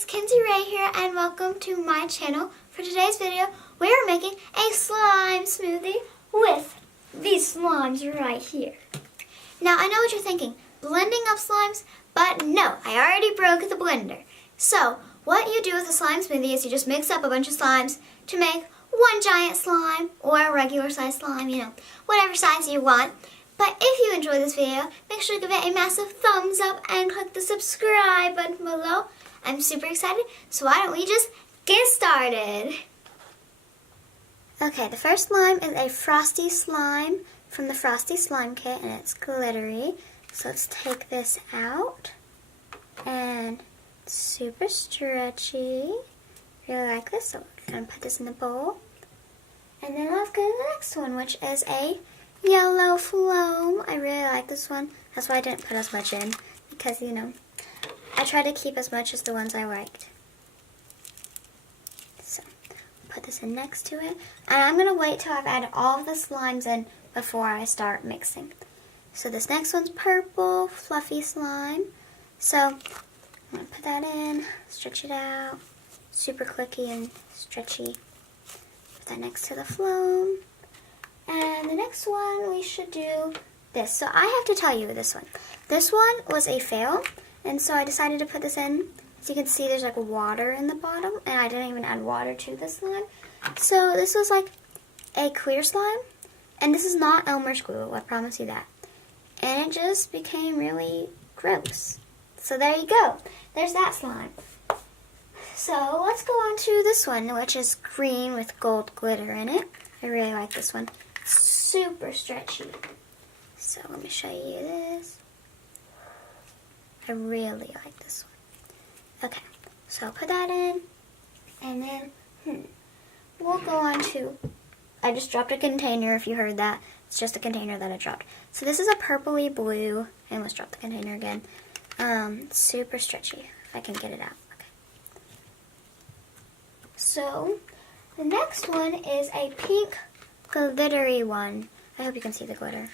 it's Kenzie Ray here and welcome to my channel. For today's video, we're making a slime smoothie with these slimes right here. Now, I know what you're thinking, blending up slimes, but no, I already broke the blender. So, what you do with a slime smoothie is you just mix up a bunch of slimes to make one giant slime or a regular size slime, whatever size you want. But if you enjoyed this video, make sure to give it a massive thumbs up and click the subscribe button below. I'm super excited, so why don't we just get started? Okay, the first slime is a frosty slime from the Frosty Slime Kit, and it's glittery. So let's take this out, and it's super stretchy. Really like this, so we're going to put this in the bowl. And then let's go to the next one, which is a yellow foam. I really like this one. That's why I didn't put as much in, because, I try to keep as much as the ones I liked. So, put this in next to it. And I'm going to wait till I've added all of the slimes in before I start mixing. So this next one's purple, fluffy slime. So, I'm going to put that in, stretch it out. Super clicky and stretchy. Put that next to the foam. And the next one, we should do this. So I have to tell you this one. This one was a fail, and so I decided to put this in. As you can see, there's like water in the bottom, and I didn't even add water to the slime. So this was like a clear slime, and this is not Elmer's glue, I promise you that. And it just became really gross. So there you go. There's that slime. So let's go on to this one, which is green with gold glitter in it. I really like this one. Super stretchy. So let me show you this. I really like this one. Okay, so I'll put that in, and then we'll go on to, I just dropped a container if you heard that. It's just a container that I dropped. So this is a purpley blue. I almost dropped the container again. Super stretchy, if I can get it out. Okay. So the next one is a pink glittery one. I hope you can see the glitter.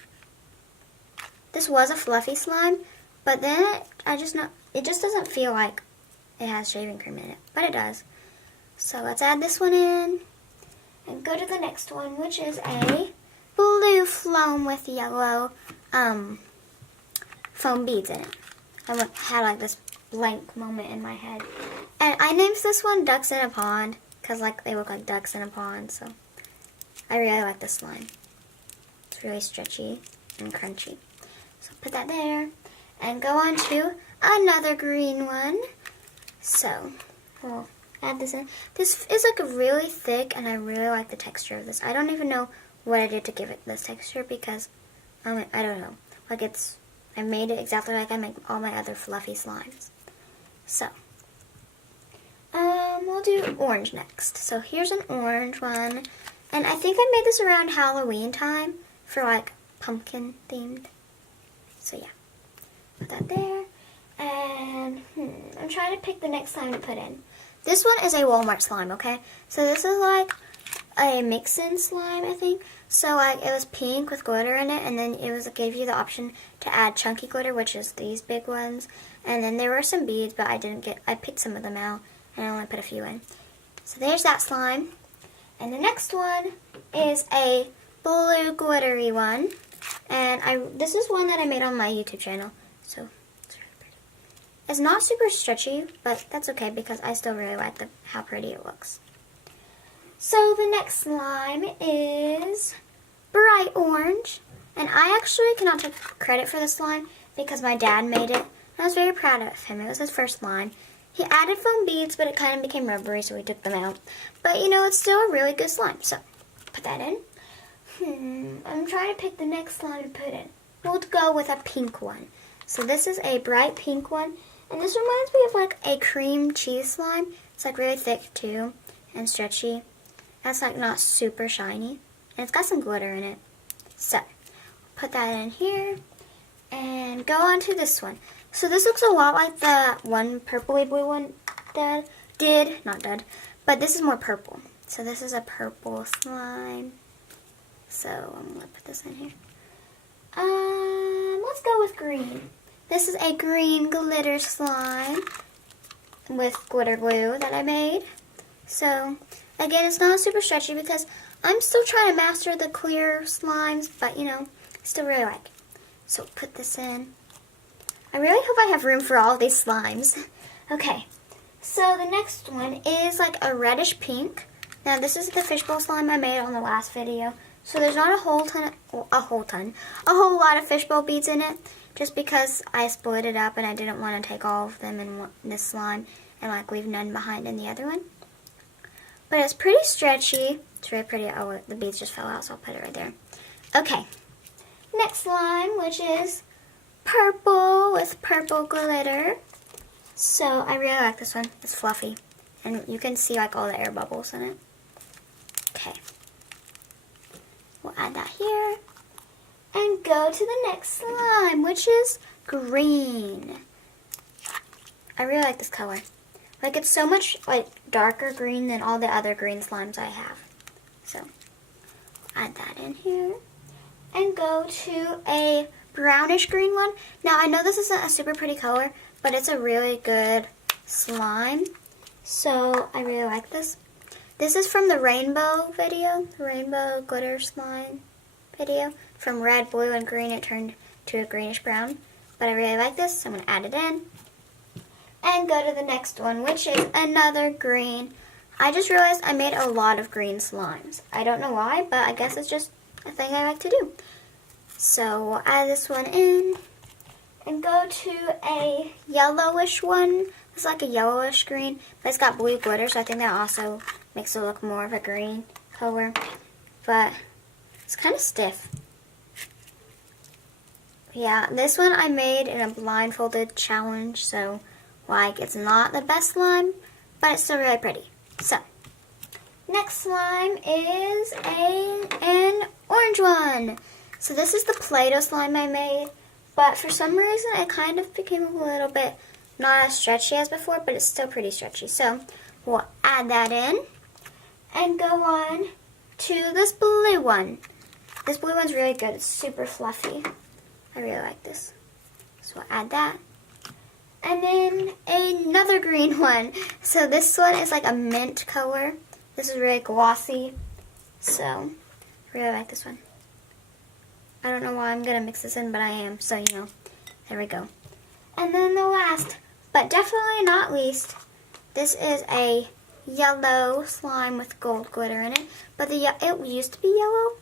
This was a fluffy slime, but then it just doesn't feel like it has shaving cream in it, but it does. So let's add this one in and go to the next one, which is a blue foam with yellow foam beads in it. I had like this blank moment in my head. And I named this one Ducks in a Pond, because they look like ducks in a pond, so I really like this slime. It's really stretchy and crunchy. So put that there, and go on to another green one. So we'll add this in. This is like really thick, and I really like the texture of this. I don't even know what I did to give it this texture, because I don't know. I made it exactly like I make all my other fluffy slimes. So we'll do orange next. So here's an orange one. And I think I made this around Halloween time for pumpkin themed. So yeah, put that there. And I'm trying to pick the next slime to put in. This one is a Walmart slime, okay? So this is like a mix-in slime, I think. So it was pink with glitter in it, and then it gave you the option to add chunky glitter, which is these big ones. And then there were some beads, but I picked some of them out, and I only put a few in. So there's that slime. And the next one is a blue glittery one. And this is one that I made on my YouTube channel. So it's really pretty. It's not super stretchy, but that's okay because I still really like how pretty it looks. So the next slime is bright orange. And I actually cannot take credit for this slime because my dad made it. And I was very proud of him. It was his first slime. He added foam beads, but it kind of became rubbery, so we took them out. But, it's still a really good slime, so put that in. I'm trying to pick the next slime to put in. We'll go with a pink one. So this is a bright pink one, and this reminds me of, a cream cheese slime. It's, really thick, too, and stretchy. That's, not super shiny, and it's got some glitter in it. So, put that in here, and go on to this one. So this looks a lot like the one purpley blue one Dad did. Not Dad. But this is more purple. So this is a purple slime. So I'm going to put this in here. Let's go with green. This is a green glitter slime. with glitter glue that I made. So, again, it's not super stretchy because I'm still trying to master the clear slimes, but, you know, I still really like it. So, put this in. I really hope I have room for all of these slimes. Okay, so the next one is like a reddish pink. Now, this is the fishbowl slime I made on the last video. So, there's not a whole lot of fishbowl beads in it, just because I split it up and I didn't want to take all of them in this slime and like leave none behind in the other one. But it's pretty stretchy. It's really pretty. Oh, the beads just fell out, so I'll put it right there. Okay, next slime, which is purple with purple glitter. So I really like this one. It's fluffy, and you can see like all the air bubbles in it. Okay, we'll add that here. And go to the next slime, which is green. I really like this color. Like, it's so much like darker green than all the other green slimes I have. So, add that in here. And go to a brownish green one. Now, I know this isn't a super pretty color, but it's a really good slime. So, I really like this. This is from the rainbow video, the rainbow glitter slime video. From red, blue, and green, it turned to a greenish brown. But I really like this, so I'm going to add it in. And go to the next one, which is another green. I just realized I made a lot of green slimes. I don't know why, but I guess it's just a thing I like to do. So we'll add this one in. And go to a yellowish one. It's like a yellowish green, but it's got blue glitter, so I think that also makes it look more of a green color. But it's kind of stiff. Yeah, this one I made in a blindfolded challenge, so like it's not the best slime, but it's still really pretty. So, next slime is an orange one. So this is the Play-Doh slime I made, but for some reason it kind of became a little bit not as stretchy as before, but it's still pretty stretchy. So, we'll add that in and go on to this blue one. This blue one's really good. It's super fluffy. I really like this. So we'll add that. And then another green one. So this one is like a mint color. This is really glossy. So I really like this one. I don't know why I'm going to mix this in, but I am. So, you know, there we go. And then the last, but definitely not least, this is a yellow slime with gold glitter in it. But it used to be yellow.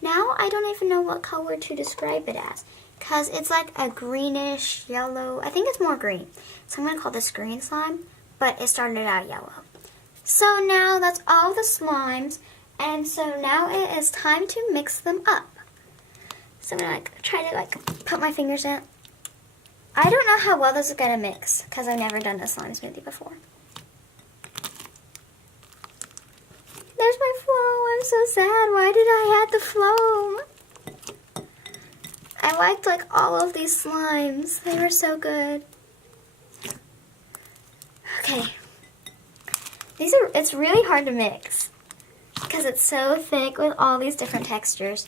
Now I don't even know what color to describe it as, because it's like a greenish yellow. I think it's more green. So I'm going to call this green slime, but it started out yellow. So now that's all the slimes, and so now it is time to mix them up. So I'm going to try to put my fingers in it. I don't know how well this is going to mix, because I've never done a slime smoothie before. There's my flow. I'm so sad. Why did I add the flow? I liked like all of these slimes. They were so good. Okay. It's really hard to mix because it's so thick with all these different textures.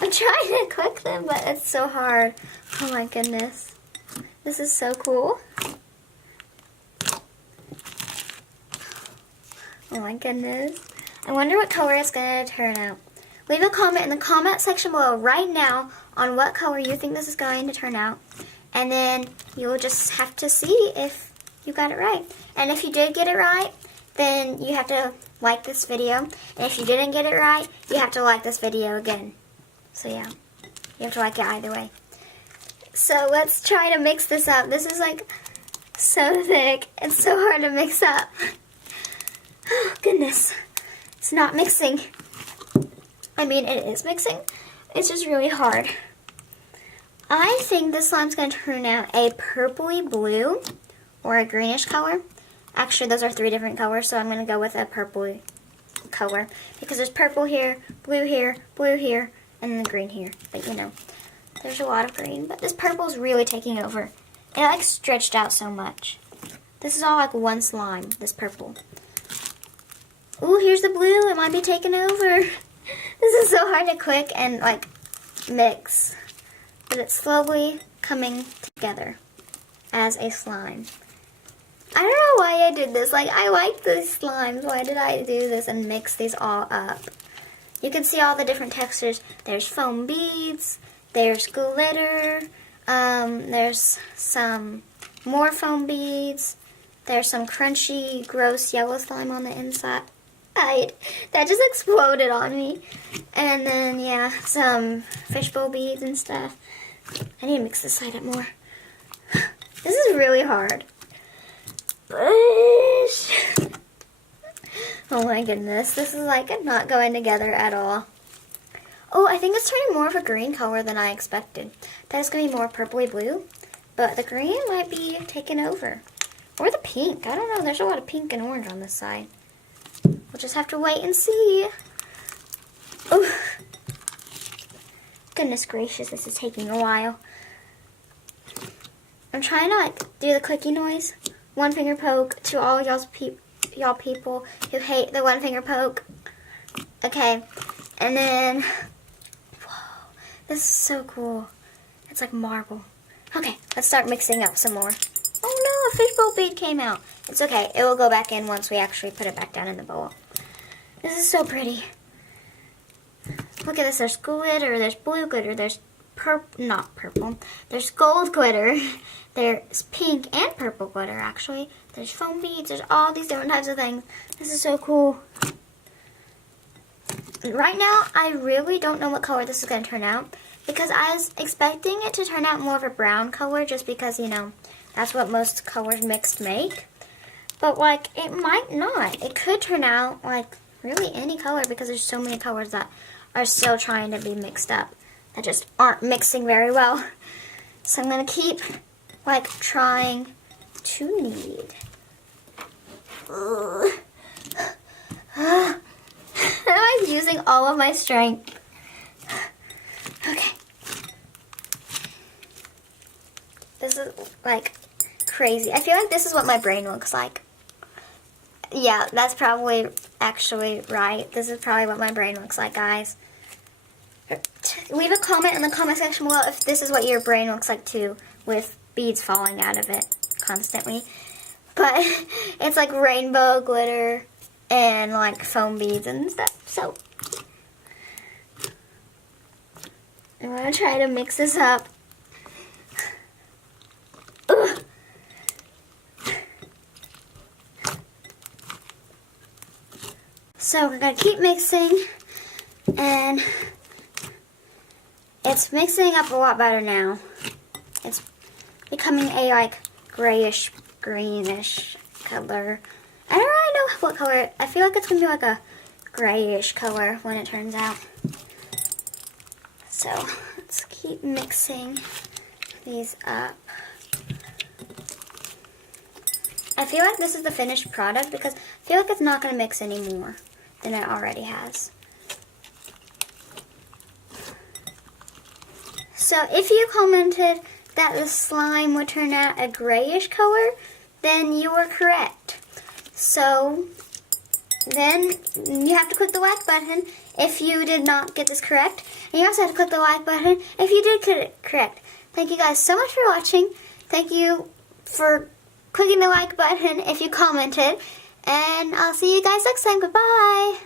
I'm trying to cook them, but it's so hard. Oh my goodness. This is so cool. Oh my goodness. I wonder what color it's going to turn out. Leave a comment in the comment section below right now on what color you think this is going to turn out. And then you'll just have to see if you got it right. And if you did get it right, then you have to like this video. And if you didn't get it right, you have to like this video again. So yeah, you have to like it either way. So let's try to mix this up. This is like so thick. It's so hard to mix up. Oh, goodness. It's not mixing. I mean, it is mixing. It's just really hard. I think this slime's going to turn out a purpley blue or a greenish color. Actually, those are 3 different colors, so I'm going to go with a purpley color. Because there's purple here, blue here, and then green here. But, you know, there's a lot of green. But this purple's really taking over. It, like, stretched out so much. This is all, like, one slime, this purple. Ooh, here's the blue. It might be taking over. This is so hard to cook and, like, mix. But it's slowly coming together as a slime. why I did this. Like, I like these slimes. Why did I do this and mix these all up? You can see all the different textures. There's foam beads. There's glitter. There's some more foam beads. There's some crunchy, gross yellow slime on the inside. That just exploded on me. And then, yeah, some fishbowl beads and stuff. I need to mix this side up more. This is really hard. Oh my goodness, this is like not going together at all. Oh, I think it's turning more of a green color than I expected. That is going to be more purpley blue, but the green might be taking over. Or the pink, I don't know, there's a lot of pink and orange on this side. We'll just have to wait and see. Oh, goodness gracious, this is taking a while. I'm trying to like do the clicky noise. One finger poke to all y'all people who hate the one finger poke. Okay, and then, whoa, this is so cool. It's like marble. Okay, let's start mixing up some more. Oh no, a fishbowl bead came out. It's okay, it will go back in once we actually put it back down in the bowl. This is so pretty. Look at this, there's glitter, there's blue glitter, there's not purple, there's gold glitter, there's pink and purple glitter actually, there's foam beads, there's all these different types of things. This is so cool. Right now, I really don't know what color this is going to turn out, because I was expecting it to turn out more of a brown color, just because, you know, that's what most colors mixed make. But, like, it might not. It could turn out, like, really any color, because there's so many colors that are still trying to be mixed up that just aren't mixing very well. So I'm going to keep, like, trying to knead. I'm using all of my strength. Okay. This is, like, crazy. I feel like this is what my brain looks like. Yeah, that's probably actually right. This is probably what my brain looks like, guys. Leave a comment in the comment section below if this is what your brain looks like too, with beads falling out of it constantly. But it's like rainbow glitter and like foam beads and stuff. So I'm going to try to mix this up. Ugh. So we're going to keep mixing, and it's mixing up a lot better now. It's becoming a like grayish, greenish color. I don't really know what color. I feel like it's going to be like a grayish color when it turns out. So let's keep mixing these up. I feel like this is the finished product because I feel like it's not going to mix any more than it already has. So if you commented that the slime would turn out a grayish color, then you were correct. So then you have to click the like button if you did not get this correct. And you also have to click the like button if you did get it correct. Thank you guys so much for watching. Thank you for clicking the like button if you commented. And I'll see you guys next time. Goodbye.